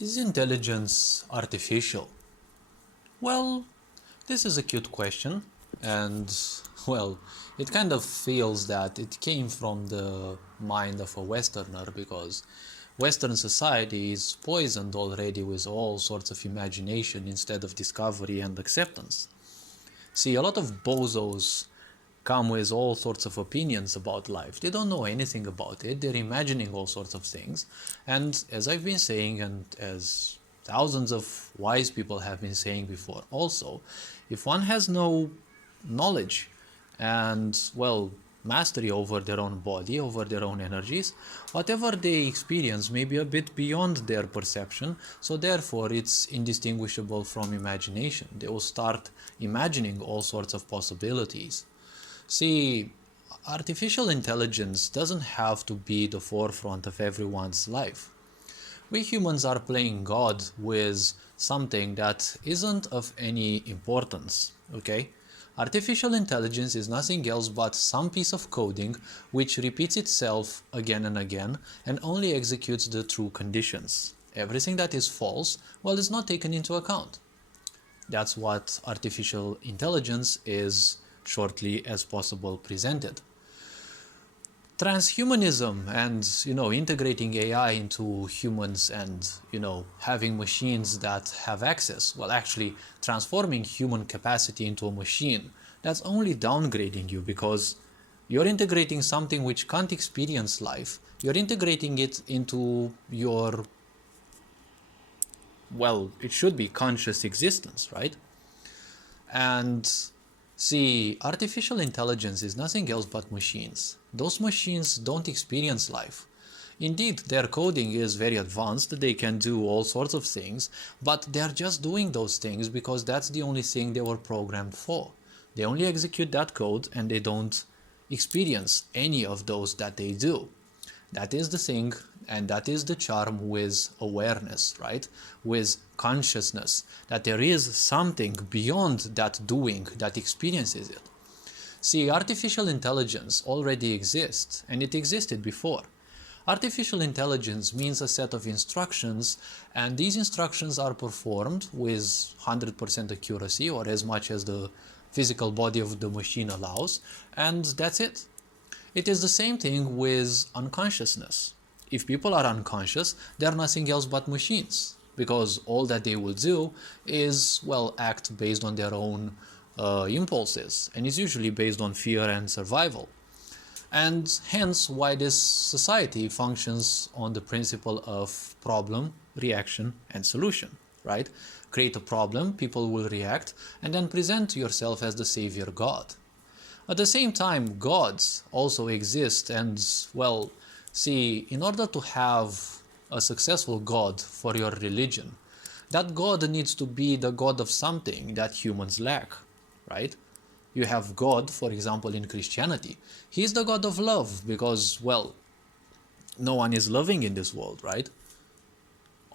Is intelligence artificial? Well, this is a cute question, and well, it kind of feels that it came from the mind of a Westerner because Western society is poisoned already with all sorts of imagination instead of discovery and acceptance. See, a lot of bozos come with all sorts of opinions about life. They don't know anything about it. They're imagining all sorts of things. And as I've been saying, and as thousands of wise people have been saying before also, if one has no knowledge and, well, mastery over their own body, over their own energies, whatever they experience may be a bit beyond their perception, so therefore it's indistinguishable from imagination. They will start imagining all sorts of possibilities. See, artificial intelligence doesn't have to be the forefront of everyone's life. We humans are playing God with something that isn't of any importance, okay? Artificial intelligence is nothing else but some piece of coding which repeats itself again and again and only executes the true conditions. Everything that is false, well, is not taken into account. That's what artificial intelligence is shortly as possible presented. Transhumanism and integrating AI into humans and having machines that have access, well, actually transforming human capacity into a machine, that's only downgrading you because you're integrating something which can't experience life. You're integrating it into your, well, it should be conscious existence, right? And see, artificial intelligence is nothing else but machines. Those machines don't experience life. Indeed, their coding is very advanced, they can do all sorts of things, but they're just doing those things because that's the only thing they were programmed for. They only execute that code and they don't experience any of those that they do. That is the thing, and that is the charm with awareness, right? With consciousness, that there is something beyond that doing that experiences it. See, artificial intelligence already exists, and it existed before. Artificial intelligence means a set of instructions, and these instructions are performed with 100% accuracy, or as much as the physical body of the machine allows, and that's it. It is the same thing with unconsciousness. If people are unconscious, they are nothing else but machines, because all that they will do is, well, act based on their own impulses, and it's usually based on fear and survival. And hence why this society functions on the principle of problem, reaction, and solution, right? Create a problem, people will react, and then present yourself as the savior God. At the same time, gods also exist, and, well, see, in order to have a successful god for your religion, that god needs to be the god of something that humans lack, right? You have God, for example, in Christianity. He is the god of love because, well, no one is loving in this world, right?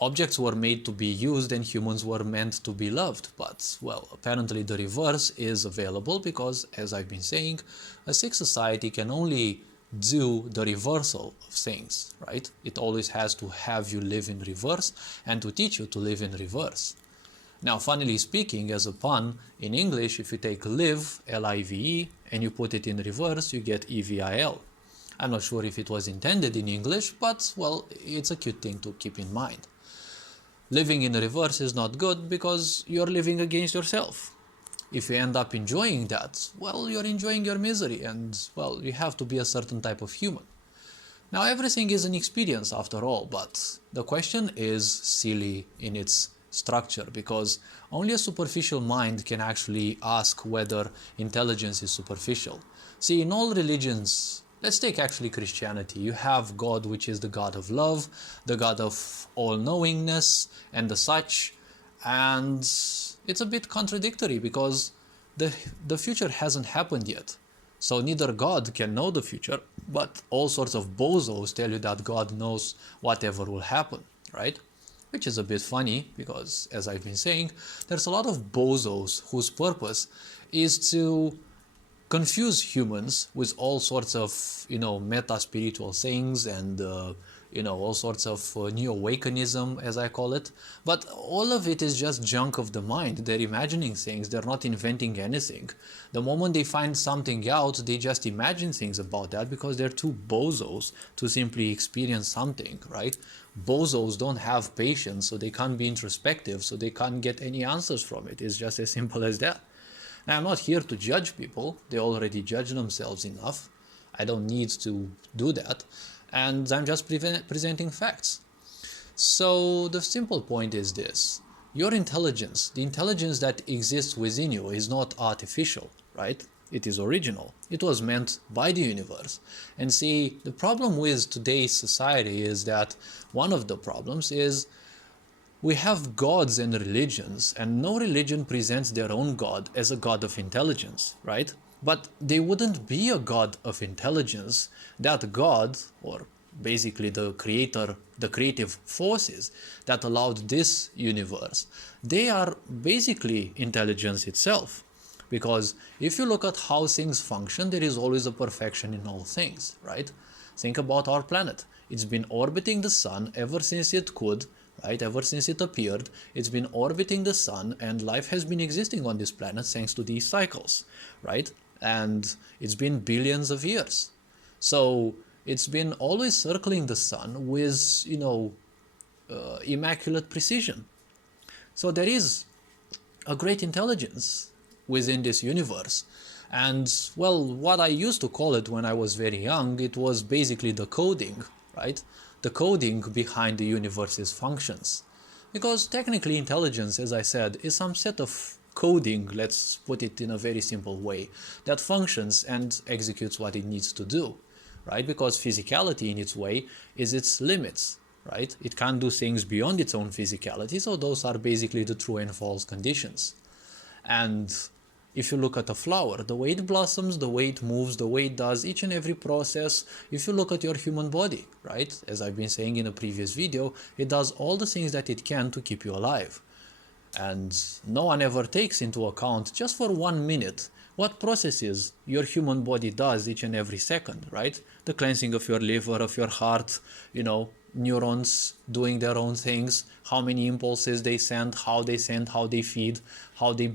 Objects were made to be used and humans were meant to be loved, but, well, apparently the reverse is available because, as I've been saying, a sick society can only do the reversal of things, right? It always has to have you live in reverse and to teach you to live in reverse. Now, funnily speaking, as a pun, in English, if you take live, L-I-V-E, and you put it in reverse, you get E-V-I-L. I'm not sure if it was intended in English, but, well, it's a cute thing to keep in mind. Living in reverse is not good because you're living against yourself. If you end up enjoying that, well, you're enjoying your misery and, well, you have to be a certain type of human. Now, everything is an experience after all, but the question is silly in its structure because only a superficial mind can actually ask whether intelligence is superficial. See, in all religions, let's take actually Christianity. You have God, which is the God of love, the God of all-knowingness, and the such. And it's a bit contradictory because the future hasn't happened yet. So neither God can know the future, but all sorts of bozos tell you that God knows whatever will happen, right? Which is a bit funny because, as I've been saying, there's a lot of bozos whose purpose is to confuse humans with all sorts of, meta-spiritual things and, all sorts of Neoawakenism, as I call it. But all of it is just junk of the mind. They're imagining things. They're not inventing anything. The moment they find something out, they just imagine things about that because they're too bozos to simply experience something, right? Bozos don't have patience, so they can't be introspective, so they can't get any answers from it. It's just as simple as that. Now, I'm not here to judge people. They already judge themselves enough. I don't need to do that. And I'm just presenting facts. So the simple point is this. Your intelligence, the intelligence that exists within you, is not artificial, right? It is original. It was meant by the universe. And see, the problem with today's society is that one of the problems is we have gods and religions, and no religion presents their own god as a god of intelligence, right? But they wouldn't be a god of intelligence. That god, or basically the creator, the creative forces that allowed this universe, they are basically intelligence itself. Because if you look at how things function, there is always a perfection in all things, right? Think about our planet. It's been orbiting the sun ever since it could, right? Ever since it appeared, it's been orbiting the sun, and life has been existing on this planet thanks to these cycles, right? And it's been billions of years. So it's been always circling the sun with, immaculate precision. So there is a great intelligence within this universe. And, well, what I used to call it when I was very young, it was basically the coding, right? The coding behind the universe's functions. Because technically intelligence, as I said, is some set of coding, let's put it in a very simple way, that functions and executes what it needs to do, right? Because physicality in its way is its limits, right? It can't do things beyond its own physicality, so those are basically the true and false conditions. And if you look at a flower, the way it blossoms, the way it moves, the way it does each and every process, if you look at your human body, right? As I've been saying in a previous video, it does all the things that it can to keep you alive. And no one ever takes into account, just for 1 minute, what processes your human body does each and every second, right? The cleansing of your liver, of your heart, neurons doing their own things, how many impulses they send, how they feed, how they,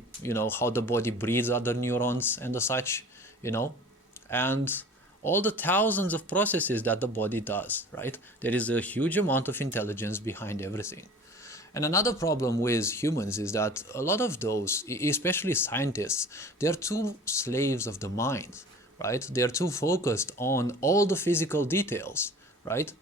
how the body breeds other neurons and the such, and all the thousands of processes that the body does, right? There is a huge amount of intelligence behind everything. And another problem with humans is that a lot of those, especially scientists, they're too slaves of the mind, right? They're too focused on all the physical details, right?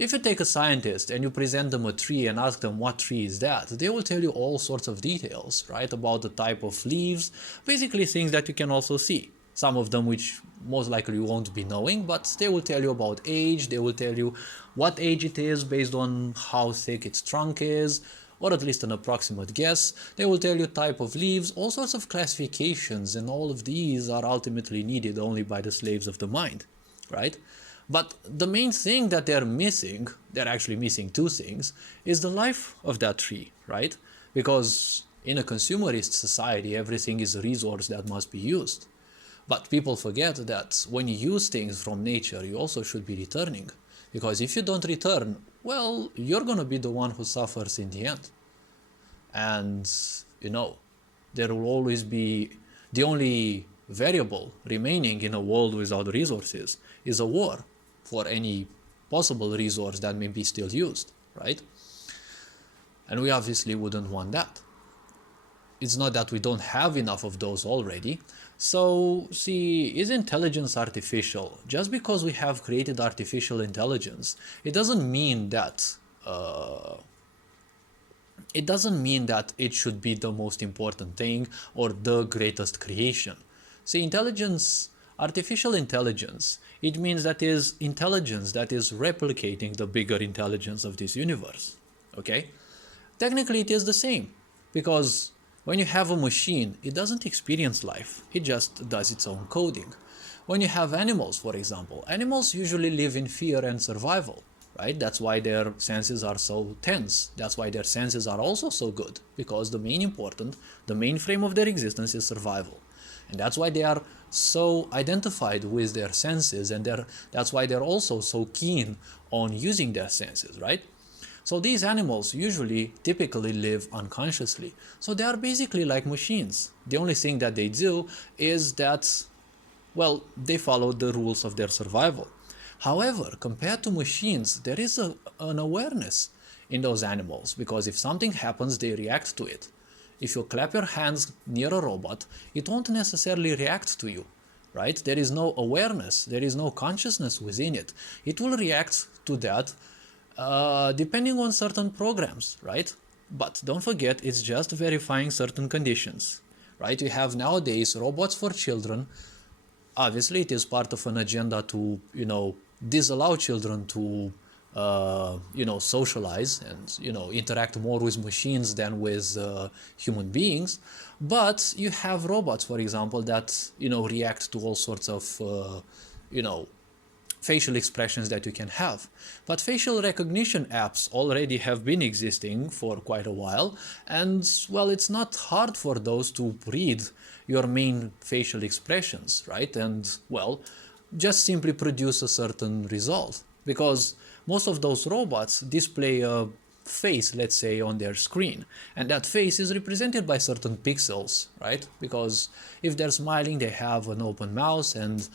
If you take a scientist and you present them a tree and ask them what tree is that, they will tell you all sorts of details, right? About the type of leaves, basically things that you can also see. Some of them which most likely you won't be knowing, but they will tell you about age, they will tell you what age it is based on how thick its trunk is, or at least an approximate guess. They will tell you type of leaves, all sorts of classifications, and all of these are ultimately needed only by the slaves of the mind, right? But the main thing that they're actually missing two things, is the life of that tree, right? Because in a consumerist society, everything is a resource that must be used. But people forget that when you use things from nature, you also should be returning. Because if you don't return, well, you're going to be the one who suffers in the end. And, there will always be the only variable remaining in a world without resources is a war for any possible resource that may be still used, right? And we obviously wouldn't want that. It's not that we don't have enough of those already. So, see, is intelligence artificial? Just because we have created artificial intelligence, it doesn't mean that it should be the most important thing or the greatest creation. See, artificial intelligence, it means that is intelligence that is replicating the bigger intelligence of this universe. Okay? Technically, it is the same, because when you have a machine, it doesn't experience life, it just does its own coding. When you have animals, for example, animals usually live in fear and survival, right? That's why their senses are so tense. That's why their senses are also so good, because the main frame of their existence is survival. And that's why they are so identified with their senses, and that's why they're also so keen on using their senses, right? So these animals typically live unconsciously. So they are basically like machines. The only thing that they do is that, well, they follow the rules of their survival. However, compared to machines, there is an awareness in those animals, because if something happens, they react to it. If you clap your hands near a robot, it won't necessarily react to you, right? There is no awareness, there is no consciousness within it. It will react to that depending on certain programs, right? But don't forget, it's just verifying certain conditions, right? You have nowadays robots for children. Obviously, it is part of an agenda to, disallow children to, socialize and, interact more with machines than with human beings. But you have robots, for example, that, react to all sorts of, facial expressions that you can have. But facial recognition apps already have been existing for quite a while, and well, it's not hard for those to read your main facial expressions, right? And well, just simply produce a certain result, because most of those robots display a face, let's say, on their screen, and that face is represented by certain pixels, right? Because if they're smiling, they have an open mouth and,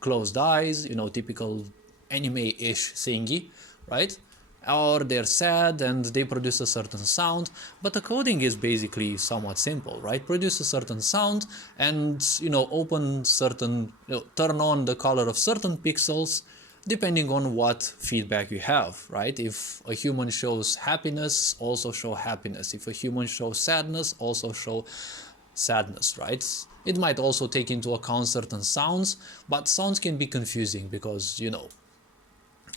closed eyes, typical anime-ish thingy, right? Or they're sad and they produce a certain sound. But the coding is basically somewhat simple, right? Produce a certain sound and, open certain, turn on the color of certain pixels depending on what feedback you have, right? If a human shows happiness, also show happiness. If a human shows sadness, also show sadness, right? It might also take into account certain sounds, but sounds can be confusing because,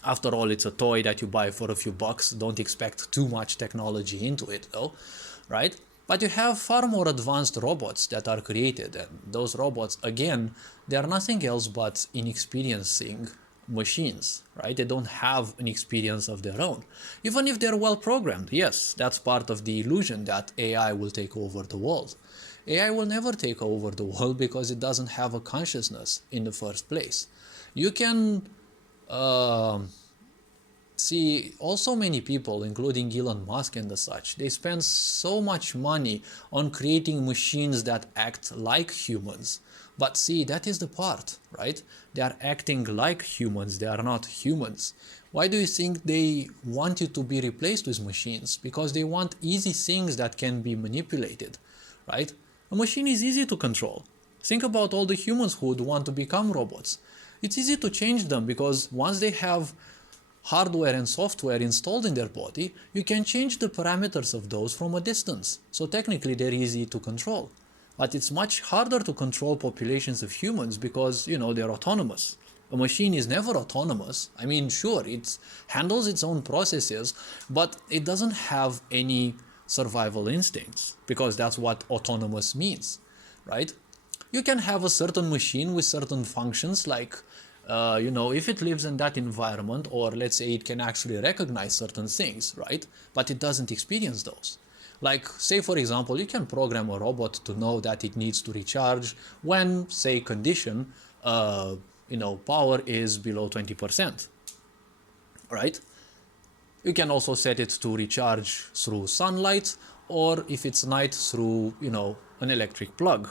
after all, it's a toy that you buy for a few bucks. Don't expect too much technology into it, though, right? But you have far more advanced robots that are created, and those robots, again, they are nothing else but inexperiencing machines, right? They don't have an experience of their own. Even if they're well programmed, yes, that's part of the illusion that AI will take over the world. AI will never take over the world because it doesn't have a consciousness in the first place. You can see also many people, including Elon Musk and the such, they spend so much money on creating machines that act like humans. But see, that is the part, right? They are acting like humans, they are not humans. Why do you think they want you to be replaced with machines? Because they want easy things that can be manipulated, right? A machine is easy to control. Think about all the humans who would want to become robots. It's easy to change them because once they have hardware and software installed in their body, you can change the parameters of those from a distance. So technically they're easy to control. But it's much harder to control populations of humans because, they're autonomous. A machine is never autonomous. I mean, sure, it handles its own processes, but it doesn't have any survival instincts because that's what autonomous means, right? You can have a certain machine with certain functions like, if it lives in that environment, or let's say it can actually recognize certain things, right? But it doesn't experience those. Like, say, for example, you can program a robot to know that it needs to recharge when, say, condition, power is below 20%, right? You can also set it to recharge through sunlight, or if it's night, through, an electric plug.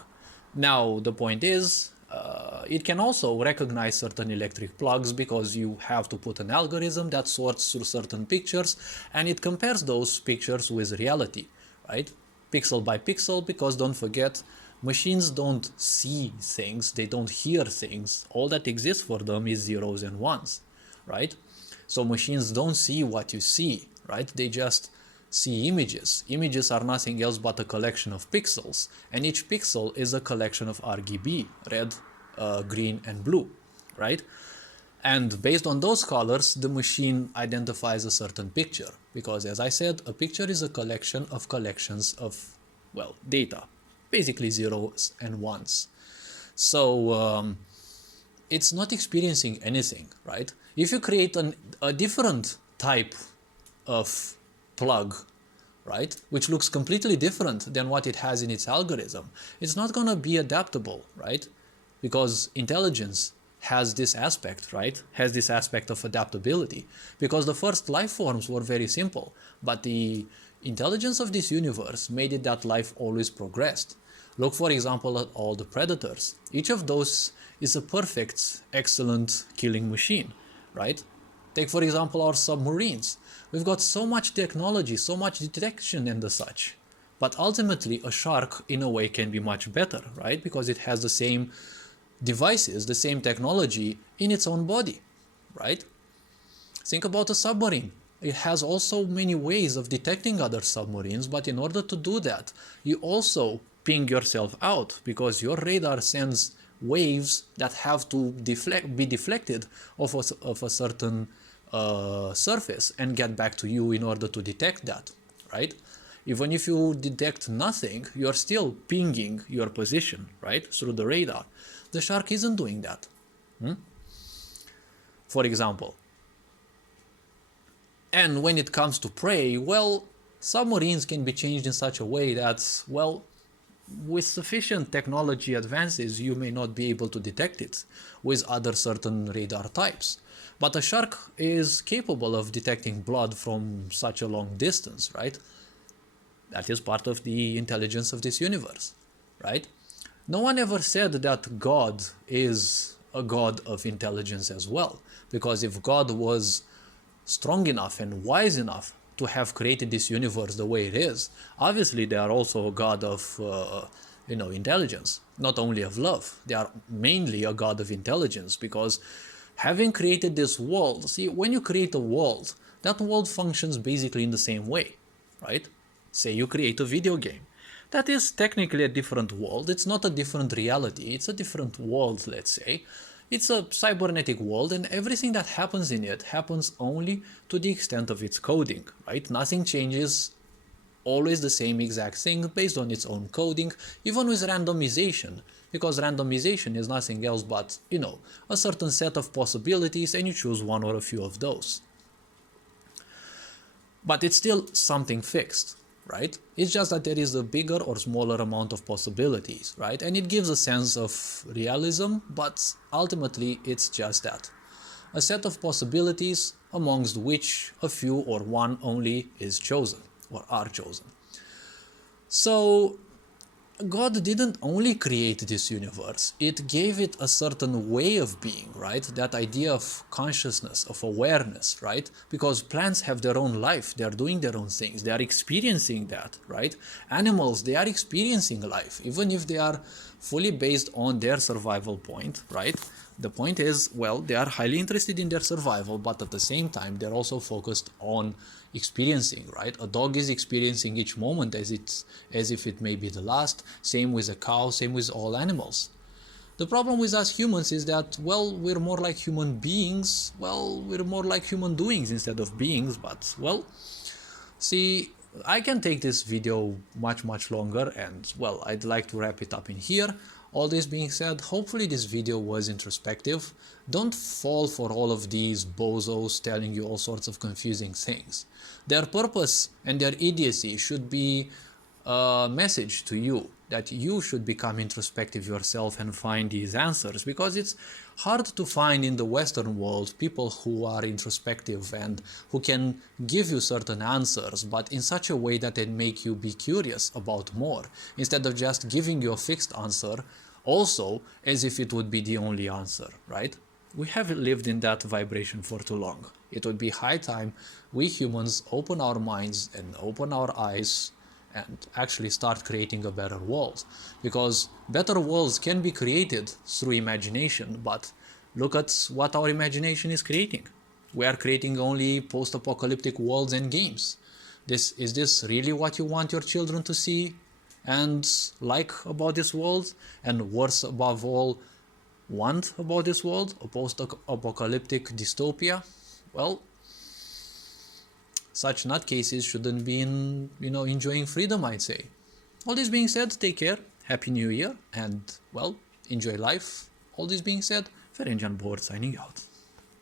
Now, the point is, it can also recognize certain electric plugs because you have to put an algorithm that sorts through certain pictures and it compares those pictures with reality, right? Pixel by pixel, because don't forget, machines don't see things, they don't hear things. All that exists for them is zeros and ones, right? So machines don't see what you see, right? They just see images. Images are nothing else but a collection of pixels, and each pixel is a collection of RGB, red, green, and blue, right? And based on those colors, the machine identifies a certain picture, because as I said, a picture is a collection of collections of, well, data, basically zeros and ones. So it's not experiencing anything, right? If you create a different type of plug right? Which looks completely different than what it has in its algorithm. It's not going to be adaptable, right? Because intelligence has this aspect, right? Has this aspect of adaptability. Because the first life forms were very simple, but the intelligence of this universe made it that life always progressed. Look, for example, at all the predators. Each of those is a perfect, excellent killing machine, right? Take, for example, our submarines. We've got so much technology, so much detection and the such. But ultimately, a shark, in a way, can be much better, right? Because it has the same devices, the same technology in its own body, right? Think about a submarine. It has also many ways of detecting other submarines, but in order to do that, you also ping yourself out because your radar sends waves that have to be deflected of a certain surface and get back to you in order to detect that, right? Even if you detect nothing, you're still pinging your position, right, through the radar. The shark isn't doing that. For example. And when it comes to prey, well, submarines can be changed in such a way that, well, with sufficient technology advances, you may not be able to detect it with other certain radar types. But a shark is capable of detecting blood from such a long distance, right? That is part of the intelligence of this universe, right? No one ever said that God is a God of intelligence as well, because if God was strong enough and wise enough to have created this universe the way it is, obviously they are also a God of intelligence, not only of love. They are mainly a God of intelligence, because having created this world, see, when you create a world, that world functions basically in the same way, right? Say you create a video game. That is technically a different world. It's not a different reality. It's a different world, let's say. It's a cybernetic world, and everything that happens in it happens only to the extent of its coding, right? Nothing changes, always the same exact thing based on its own coding, even with randomization, because randomization is nothing else but, a certain set of possibilities and you choose one or a few of those. But it's still something fixed, right? It's just that there is a bigger or smaller amount of possibilities, right? And it gives a sense of realism, but ultimately it's just that. A set of possibilities amongst which a few or one only is chosen or are chosen. So God didn't only create this universe, it gave it a certain way of being, right? That idea of consciousness, of awareness, right? Because plants have their own life, they are doing their own things, they are experiencing that, right? Animals, they are experiencing life, even if they are fully based on their survival point, right? The point is, well, they are highly interested in their survival, but at the same time, they're also focused on experiencing, right? A dog is experiencing each moment as if it may be the last. Same with a cow, same with all animals. The problem with us humans is that, well, we're more like human beings. Well, we're more like human doings instead of beings, but, well, see, I can take this video much longer, and, well, I'd like to wrap it up in here. All this being said, hopefully this video was introspective. Don't fall for all of these bozos telling you all sorts of confusing things. Their purpose and their idiocy should be a message to you that you should become introspective yourself and find these answers, because it's hard to find in the Western world people who are introspective and who can give you certain answers, but in such a way that they make you be curious about more, instead of just giving you a fixed answer, also as if it would be the only answer, right? We haven't lived in that vibration for too long. It would be high time we humans open our minds and open our eyes and actually start creating a better world. Because better worlds can be created through imagination, but look at what our imagination is creating. We are creating only post-apocalyptic worlds and games. Is this really what you want your children to see and like about this world? And worse above all, want about this world? A post-apocalyptic dystopia? Well, such nutcases shouldn't be enjoying freedom, I'd say. All this being said, take care, Happy New Year, and, well, enjoy life. All this being said, Ferenc Board signing out.